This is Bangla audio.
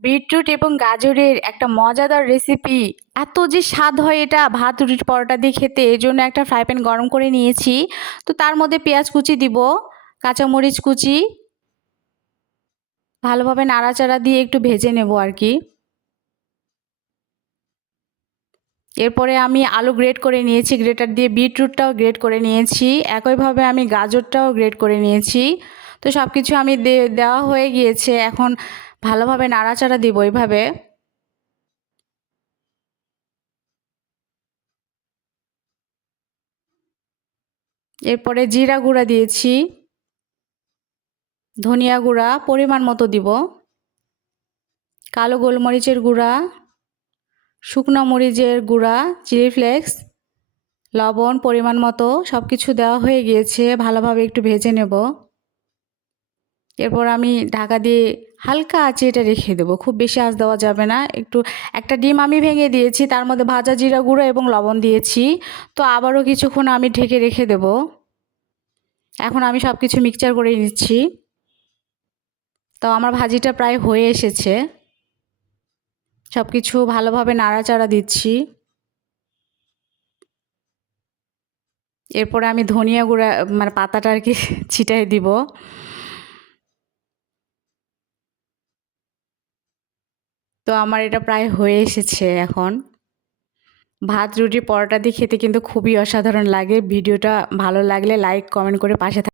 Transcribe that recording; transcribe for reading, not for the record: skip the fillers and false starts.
বিটরুট এবং গাজরের একটা মজাদার রেসিপি। এত যে স্বাদ হয় এটা ভাত রুটি পরোটা দিয়ে খেতে। এর জন্য একটা ফ্রাই প্যান গরম করে নিয়েছি। তো তার মধ্যে পেঁয়াজ কুচি দিব, কাঁচামরিচ কুচি, ভালোভাবে নাড়াচাড়া দিয়ে একটু ভেজে নেব আর কি। এরপরে আমি আলু গ্রেট করে নিয়েছি, গ্রেটার দিয়ে বিটরুটটাও গ্রেট করে নিয়েছি, একইভাবে আমি গাজরটাও গ্রেট করে নিয়েছি। তো সব কিছু আমি দেওয়া হয়ে গিয়েছে। এখন ভালোভাবে নাড়াচাড়া দিব এইভাবে। এরপরে জিরা গুঁড়া দিয়েছি, ধনিয়া গুঁড়া পরিমাণ মতো দিব, কালো গোলমরিচের গুঁড়া, শুকনো মরিচের গুঁড়া, চিলি ফ্লেক্স, লবণ পরিমাণ মতো সব কিছু দেওয়া হয়ে গিয়েছে। ভালোভাবে একটু ভেজে নেব। এরপর আমি ঢাকা দিয়ে হালকা আঁচে এটা রেখে দেবো, খুব বেশি আঁচ দেওয়া যাবে না। একটা ডিম আমি ভেঙে দিয়েছি, তার মধ্যে ভাজা জিরা গুঁড়ো এবং লবণ দিয়েছি। তো আবারও কিছুক্ষণ আমি ঢেকে রেখে দেব। এখন আমি সব কিছু মিক্সচার করে নিচ্ছি। তো আমার ভাজিটা প্রায় হয়ে এসেছে। সব কিছু ভালোভাবে নাড়াচাড়া দিচ্ছি। এরপরে আমি ধনিয়া গুঁড়া মানে পাতাটা আর কি ছিটাই দিব। তো আমার এটা প্রায় হয়ে এসেছে এখন। ভাত রুটি পরোটা দিয়ে খেতে কিন্তু খুবই অসাধারণ লাগে। ভিডিওটা ভালো লাগলে লাইক কমেন্ট করে পাশে